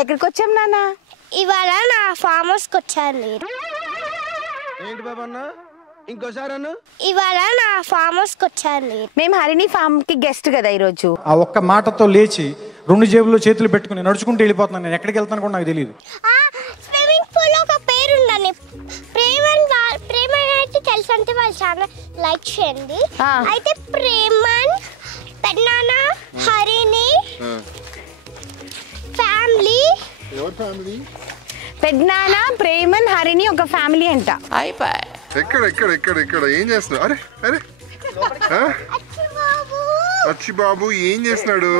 ఎక్కడికి వచ్చాం నాన్న? ఇవాళ నా ఫామ్ హౌస్ కి వచ్చాను. ఏంటి బాబా అన్న ఇంకోసారి అన్న? ఇవాళ నా ఫామ్ హౌస్ కి వచ్చాను. మేము హరిణి ఫామ్ కి గెస్ట్ కదా ఈరోజు. ఆ ఒక్క మాటతో లేచి 2 జేబుల్లో చేతులు పెట్టుకుని నడుచుకుంటూ వెళ్ళిపోతున్నాను. నేను ఎక్కడికి వెళ్తాను కూడా నాకు తెలియదు. స్విమ్మింగ్ పూల్ లో ఒక పేరు ఉందని ప్రేమ అయితే తెలుసు అంటే వాళ్ళు చాలా లైక్ చేయండి. అయితే ప్రేమన్ పెన్నానా హరిణి ఫ్యామిలీ. Ever family? పెద్దనాన్న ప్రేమన్ హరిణి ఒక ఫ్యామిలీ అంట. ఎక్కడ ఏం చేస్తున్నాడు? అరే అరే అచ్చి బాబు ఏం చేస్తున్నాడు?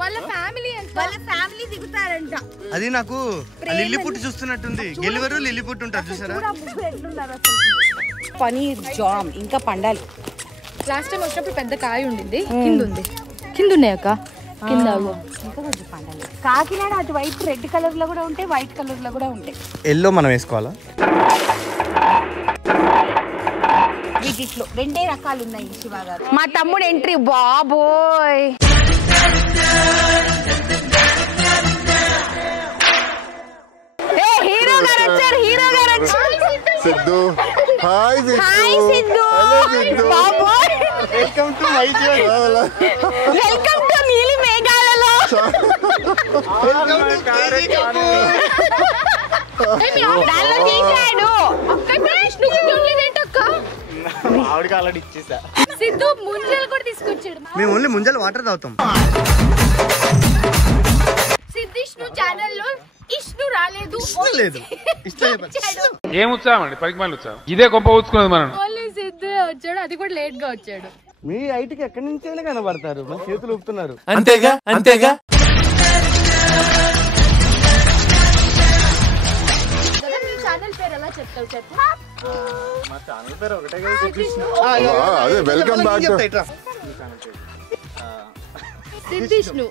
వాళ్ళ ఫ్యామిలీ దిగుతారంట. అది నాకు లిల్లీ పుట్టి చూస్తున్నట్టుంది. గెలివరు లిల్లీ పుట్టి ఉంటారు చూసారా? పనీర్ జామ్ ఇంకా పండాలి. లాస్ట్ టైం వచ్చినప్పుడు పెద్ద కాయ ఉండింది, కింద ఉంది. కింద ఉన్నాయి అక్క, కింద ఇంకా కొంచెం పండాలి. కాకినాడ అటు వైపు రెడ్ కలర్ లో కూడా ఉంటాయి, వైట్ కలర్ లో కూడా ఉంటాయి. ఎల్లో మనం వేసుకోవాలా? వీటిలో 2 రకాలు ఉన్నాయి శివ గారు. మా తమ్ముడు ఎంట్రీ బాబోయ్. హీరో గారు వచ్చారు, హీరో గారు వచ్చారు. సిద్ధు హాయ్ సిద్ధు. బాబోయ్ welcome to my channel. Welcome to నీలి మేఘాలలో. దానిలో తీసాడు. ఆవిడకి ఆల్రెడీ ఇచ్చేసా. సిద్ధు ముంజలు కూడా తీసుకొచ్చాడు. మేము ఓన్లీ ముంజలు వాటర్ తాగుతాం. సిద్ధిష్ణు ఛానల్ లో ఇష్ణు రాలేదు, లేదు ఏం ఉత్సాహం అండి, పైకి మళ్ళీ ఉత్సాహం. ఇదే గొప్ప ఊచుకున్నది మనం. ఓన్లీ సిద్ధు వచ్చాడు, అది కూడా లేట్ గా వచ్చాడు. మీ హైట్కి ఎక్కడి నుంచైనా కనబడతారు, మన చేతులు ఊపుతున్నారు. అంతేగా అంతేగా. ఛానల్ పేరు ఎలా చెప్తావు చెప్పు. మా ఛానల్ పేరు ఒకటే కదా, అదే వెల్కమ్ బ్యాక్ టు సిద్ధిష్ణు.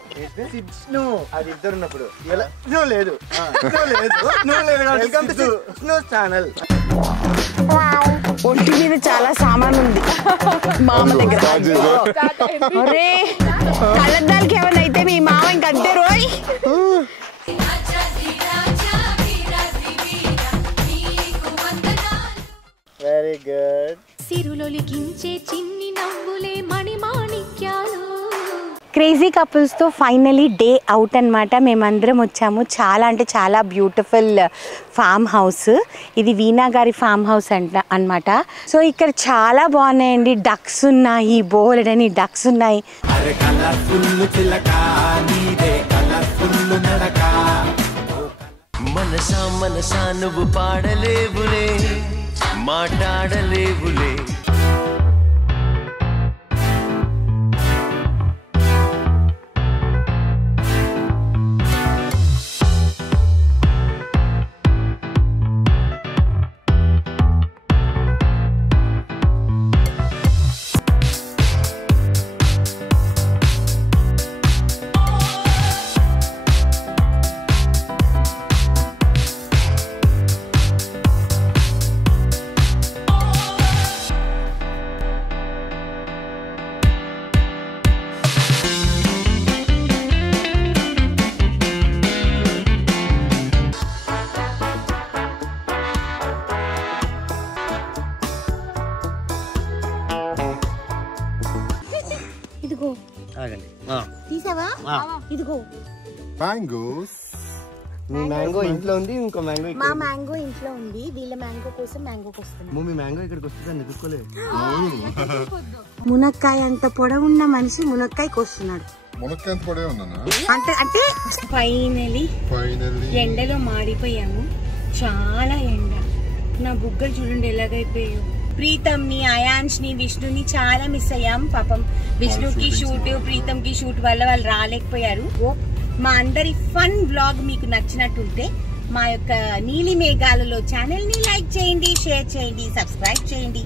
సిద్ధు అది ఇద్దరు ఉన్నప్పుడు నువ్వు లేదు, వెల్కమ్ టు సిద్ధు ఛానల్. ఒంటి మీద చాలా సామాన్ ఉంది మామ దగ్గర. అరే కళ్ళద్దాలకి ఏమైనా అయితే మీ మామ ఇంకంతే రోయ్. Very good. సిరులొలికించే చిన్ని నవ్వులే మణిమాణిక్యాలు. క్రేజీ కపుల్స్తో ఫైనలీ డే అవుట్ అనమాట. మేమందరం వచ్చాము. చాలా అంటే చాలా బ్యూటిఫుల్ ఫామ్ హౌస్ ఇది, వీణా గారి ఫామ్ హౌస్ అనమాట. సో ఇక్కడ చాలా బాగున్నాయండి. డక్స్ ఉన్నాయి, బోలెడని డక్స్ ఉన్నాయి. మనసా మనసా నువ్వు పాడలేవులే, మాట్లాడలేవులే. ఇదిగో తీసావా? ఇదిగో మ్యాంగోస్. మీ మ్యాంగో ఇంట్లో ఉంది, ఇంకో మ్యాంగో మా మ్యాంగో ఇంట్లో ఉంది. వీళ్ళ మ్యాంగో కోసం మ్యాంగోకి వస్తుంది. మీ మ్యాంగో ఇక్కడికి వస్తుందని తీసుకోలేదు. మునక్కాయ అంత పొడవున్న మనిషి మునక్కాయకి వస్తున్నాడు. మునక్కాయ పొడే ఉన్నానా? అంటే ఫైనలీ ఎండలో మాడిపోయాము. చాలా ఎండ. నా బుగ్గలు చూడండి ఎలాగైపోయావు. ప్రీతం ని, అయాన్స్ ని, విష్ణుని చాలా మిస్ అయ్యాం. పాపం విష్ణుకి షూట్, ప్రీతం కి షూట్ వల్ల వాళ్ళు రాలేకపోయారు. మా అందరి ఫన్ బ్లాగ్ మీకు నచ్చినట్టుంటే మా యొక్క నీలి మేఘాలలో ఛానల్ ని లైక్ చేయండి, షేర్ చేయండి, సబ్స్క్రైబ్ చేయండి.